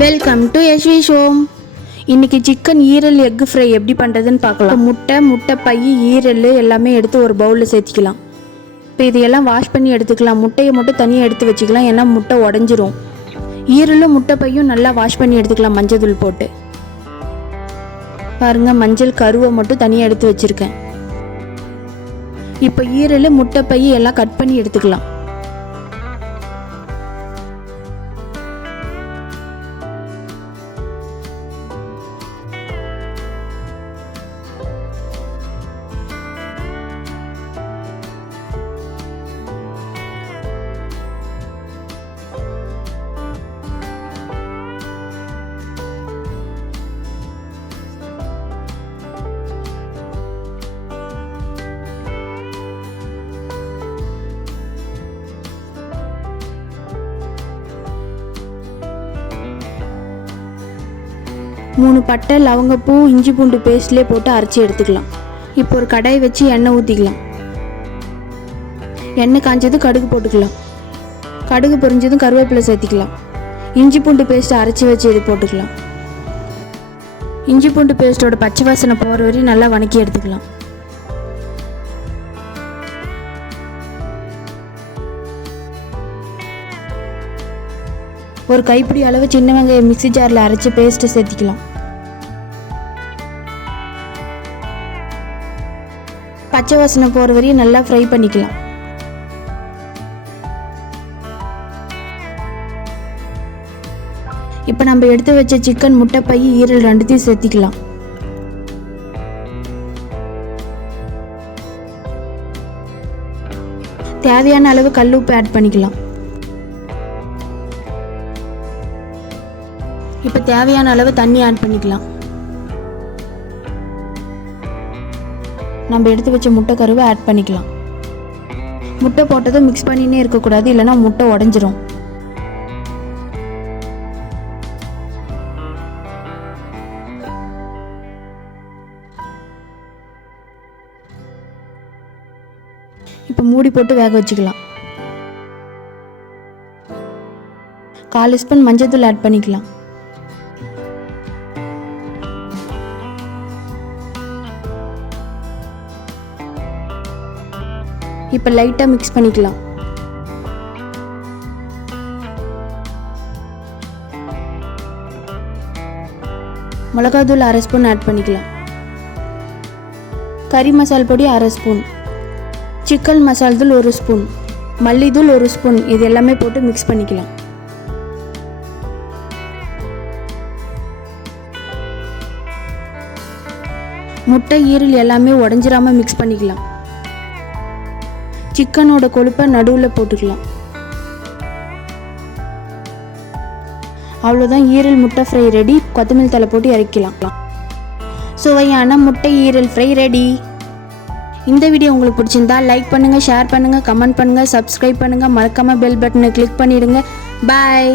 Welcome to Yashvish home. இன்றைக்கி chicken ஈரல் egg fry எப்படி பண்ணுறதுன்னு பார்க்கலாம். முட்டை பை ஈரல் எல்லாமே எடுத்து ஒரு பவுலில் சேர்த்திக்கலாம். இப்போ இதையெல்லாம் வாஷ் பண்ணி எடுத்துக்கலாம். முட்டையை மட்டும் தனியாக எடுத்து வச்சுக்கலாம், ஏன்னா முட்டை உடஞ்சிரும். ஈரலும் முட்டை பையும் நல்லா வாஷ் பண்ணி எடுத்துக்கலாம் மஞ்சள் தூள் போட்டு. பாருங்கள், மஞ்சள் கருவை மட்டும் தனியாக எடுத்து வச்சுருக்கேன். இப்போ ஈரல் முட்டை பை எல்லாம் கட் பண்ணி எடுத்துக்கலாம். மூணு பட்டை, லவங்கப்பூ, இஞ்சி பூண்டு பேஸ்ட்லேயே போட்டு அரைச்சி எடுத்துக்கலாம். இப்போ ஒரு கடாய் வச்சு எண்ணெய் ஊற்றிக்கலாம். எண்ணெய் காஞ்சதும் கடுகு போட்டுக்கலாம். கடுகு பொரிஞ்சதும் கருவேப்பிலை சேர்த்திக்கலாம். இஞ்சி பூண்டு பேஸ்ட்டை அரைச்சி வச்சு இது போட்டுக்கலாம். இஞ்சி பூண்டு பேஸ்ட்டோட பச்சை வாசனை போகிற வரையும் நல்லா வணக்கி எடுத்துக்கலாம். ஒரு கைப்பிடி அளவு சின்ன வெங்காயம் மிக்ஸி ஜாரில் அரைச்சி பேஸ்ட்டை சேர்த்திக்கலாம். பச்சை வாசனை போகிற வரையும் நல்லா ஃப்ரை பண்ணிக்கலாம். இப்போ நம்ம எடுத்து வச்ச சிக்கன், முட்டை பை, ஈரல் ரெண்டுத்தையும் சேர்த்திக்கலாம். தேவையான அளவு கல் உப்பு ஆட் பண்ணிக்கலாம். இப்போ தேவையான அளவு தண்ணி ஆட் பண்ணிக்கலாம். நம்ம எடுத்து வச்ச முட்டை கருவை ஆட் பண்ணிக்கலாம். முட்டை போட்டதும் மிக்ஸ் பண்ணினே இருக்கக்கூடாது, இல்லைனா முட்டை உடஞ்சிரும். இப்போ மூடி போட்டு வேக வச்சுக்கலாம். 1/4 ஸ்பூன் மஞ்சள் தூள் ஆட் பண்ணிக்கலாம். இப்போ லைட்டாக மிக்ஸ் பண்ணிக்கலாம். மிளகாத்தூள் 1/2 ஸ்பூன் ஆட் பண்ணிக்கலாம். கறி மசால் பொடி 1/2 ஸ்பூன், சிக்கன் மசால் தூள் 1 ஸ்பூன், மல்லித்தூள் 1 ஸ்பூன், இது எல்லாமே போட்டு மிக்ஸ் பண்ணிக்கலாம். முட்டை, ஈரல் எல்லாமே உடஞ்சிராமல் மிக்ஸ் பண்ணிக்கலாம். சிக்கனோட கொழுப்பை நடுவில் போட்டுக்கலாம். அவ்வளோதான், ஈரல் முட்டை ஃப்ரை ரெடி. கொத்தமல்லி தழை போட்டு இறக்கலாம். சுவையான முட்டை ஈரல் ஃப்ரை ரெடி. இந்த வீடியோ உங்களுக்கு பிடிச்சிருந்தா லைக் பண்ணுங்கள், ஷேர் பண்ணுங்கள், கமெண்ட் பண்ணுங்கள், சப்ஸ்கிரைப் பண்ணுங்கள். மறக்காமல் பெல் பட்டனை கிளிக் பண்ணிவிடுங்க. பாய்.